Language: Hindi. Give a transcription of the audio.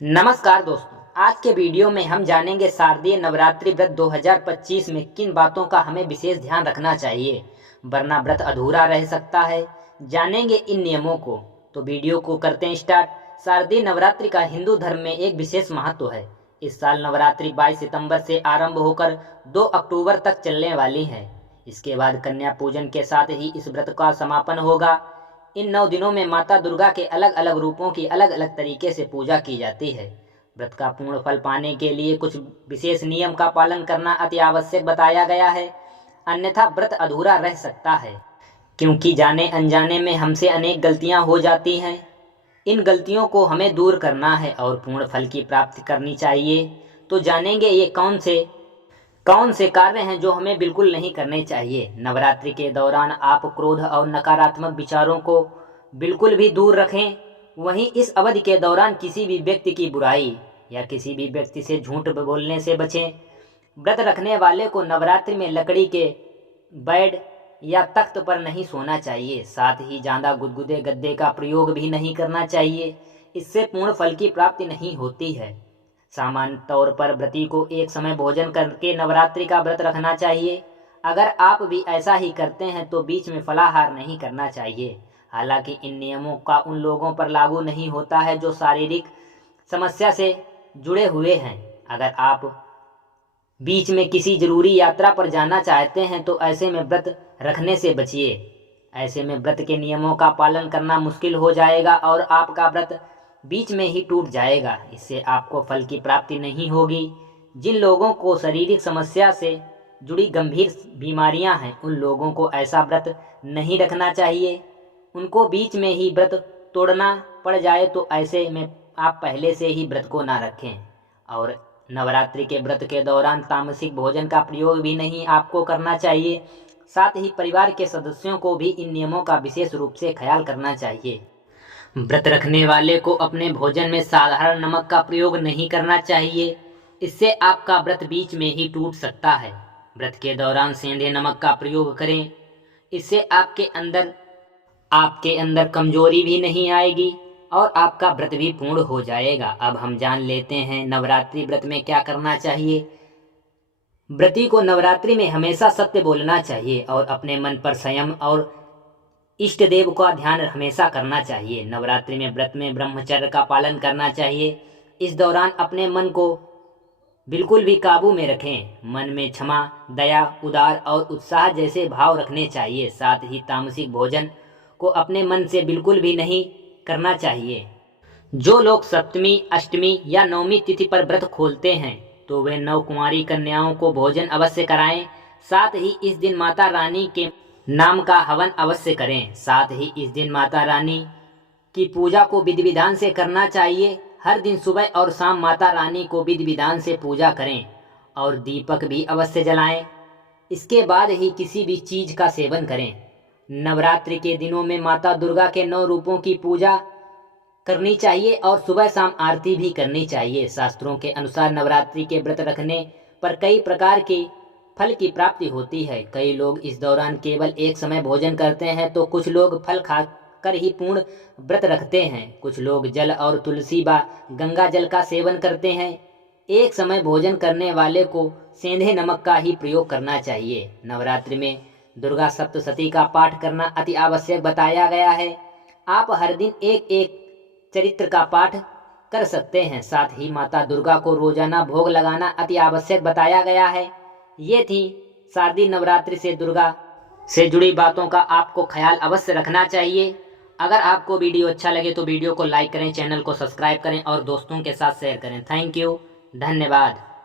नमस्कार दोस्तों, आज के वीडियो में हम जानेंगे शारदीय नवरात्रि व्रत 2025 में किन बातों का हमें विशेष ध्यान रखना चाहिए, वरना व्रत अधूरा रह सकता है। जानेंगे इन नियमों को, तो वीडियो को करते हैं स्टार्ट। शारदीय नवरात्रि का हिंदू धर्म में एक विशेष महत्व है। इस साल नवरात्रि 22 सितंबर से आरंभ होकर 2 अक्टूबर तक चलने वाली है। इसके बाद कन्या पूजन के साथ ही इस व्रत का समापन होगा। इन 9 दिनों में माता दुर्गा के अलग अलग रूपों की अलग अलग तरीके से पूजा की जाती है। व्रत का पूर्ण फल पाने के लिए कुछ विशेष नियम का पालन करना अति आवश्यक बताया गया है, अन्यथा व्रत अधूरा रह सकता है। क्योंकि जाने अनजाने में हमसे अनेक गलतियां हो जाती हैं। इन गलतियों को हमें दूर करना है और पूर्ण फल की प्राप्ति करनी चाहिए। तो जानेंगे ये कौन से कार्य हैं जो हमें बिल्कुल नहीं करने चाहिए। नवरात्रि के दौरान आप क्रोध और नकारात्मक विचारों को बिल्कुल भी दूर रखें। वहीं इस अवधि के दौरान किसी भी व्यक्ति की बुराई या किसी भी व्यक्ति से झूठ बोलने से बचें। व्रत रखने वाले को नवरात्रि में लकड़ी के बेड या तख्त पर नहीं सोना चाहिए। साथ ही ज़्यादा गुदगुदे गद्दे का प्रयोग भी नहीं करना चाहिए। इससे पूर्ण फल की प्राप्ति नहीं होती है। सामान्य तौर पर व्रती को एक समय भोजन करके नवरात्रि का व्रत रखना चाहिए। अगर आप भी ऐसा ही करते हैं तो बीच में फलाहार नहीं करना चाहिए। हालांकि इन नियमों का उन लोगों पर लागू नहीं होता है जो शारीरिक समस्या से जुड़े हुए हैं। अगर आप बीच में किसी जरूरी यात्रा पर जाना चाहते हैं तो ऐसे में व्रत रखने से बचिए। ऐसे में व्रत के नियमों का पालन करना मुश्किल हो जाएगा और आपका व्रत बीच में ही टूट जाएगा। इससे आपको फल की प्राप्ति नहीं होगी। जिन लोगों को शारीरिक समस्या से जुड़ी गंभीर बीमारियां हैं, उन लोगों को ऐसा व्रत नहीं रखना चाहिए। उनको बीच में ही व्रत तोड़ना पड़ जाए तो ऐसे में आप पहले से ही व्रत को ना रखें। और नवरात्रि के व्रत के दौरान तामसिक भोजन का प्रयोग भी नहीं आपको करना चाहिए। साथ ही परिवार के सदस्यों को भी इन नियमों का विशेष रूप से ख्याल करना चाहिए। व्रत रखने वाले को अपने भोजन में साधारण नमक का प्रयोग नहीं करना चाहिए। इससे आपका व्रत बीच में ही टूट सकता है। व्रत के दौरान सेंधे नमक का प्रयोग करें। इससे आपके अंदर कमजोरी भी नहीं आएगी और आपका व्रत भी पूर्ण हो जाएगा। अब हम जान लेते हैं नवरात्रि व्रत में क्या करना चाहिए। व्रती को नवरात्रि में हमेशा सत्य बोलना चाहिए और अपने मन पर संयम और इष्ट देव का ध्यान हमेशा करना चाहिए। नवरात्रि में व्रत में ब्रह्मचर्य का पालन करना चाहिए। इस दौरान अपने मन को बिल्कुल भी काबू में रखें। मन में क्षमा, दया, उदार और उत्साह जैसे भाव रखने चाहिए। साथ ही तामसिक भोजन को अपने मन से बिल्कुल भी नहीं करना चाहिए। जो लोग सप्तमी, अष्टमी या नवमी तिथि पर व्रत खोलते हैं तो वे नवकुमारी कन्याओं को भोजन अवश्य कराएं। साथ ही इस दिन माता रानी के नाम का हवन अवश्य करें। साथ ही इस दिन माता रानी की पूजा को विधि विधान से करना चाहिए। हर दिन सुबह और शाम माता रानी को विधि विधान से पूजा करें और दीपक भी अवश्य जलाएं। इसके बाद ही किसी भी चीज का सेवन करें। नवरात्रि के दिनों में माता दुर्गा के 9 रूपों की पूजा करनी चाहिए और सुबह शाम आरती भी करनी चाहिए। शास्त्रों के अनुसार नवरात्रि के व्रत रखने पर कई प्रकार के फल की प्राप्ति होती है। कई लोग इस दौरान केवल एक समय भोजन करते हैं तो कुछ लोग फल खाकर ही पूर्ण व्रत रखते हैं। कुछ लोग जल और तुलसी व गंगा जल का सेवन करते हैं। एक समय भोजन करने वाले को सेंधे नमक का ही प्रयोग करना चाहिए। नवरात्रि में दुर्गा सप्तशती का पाठ करना अति आवश्यक बताया गया है। आप हर दिन एक एक चरित्र का पाठ कर सकते हैं। साथ ही माता दुर्गा को रोजाना भोग लगाना अति आवश्यक बताया गया है। ये थी शारदीय नवरात्रि से दुर्गा से जुड़ी बातों का आपको ख्याल अवश्य रखना चाहिए। अगर आपको वीडियो अच्छा लगे तो वीडियो को लाइक करें, चैनल को सब्सक्राइब करें और दोस्तों के साथ शेयर करें। थैंक यू, धन्यवाद।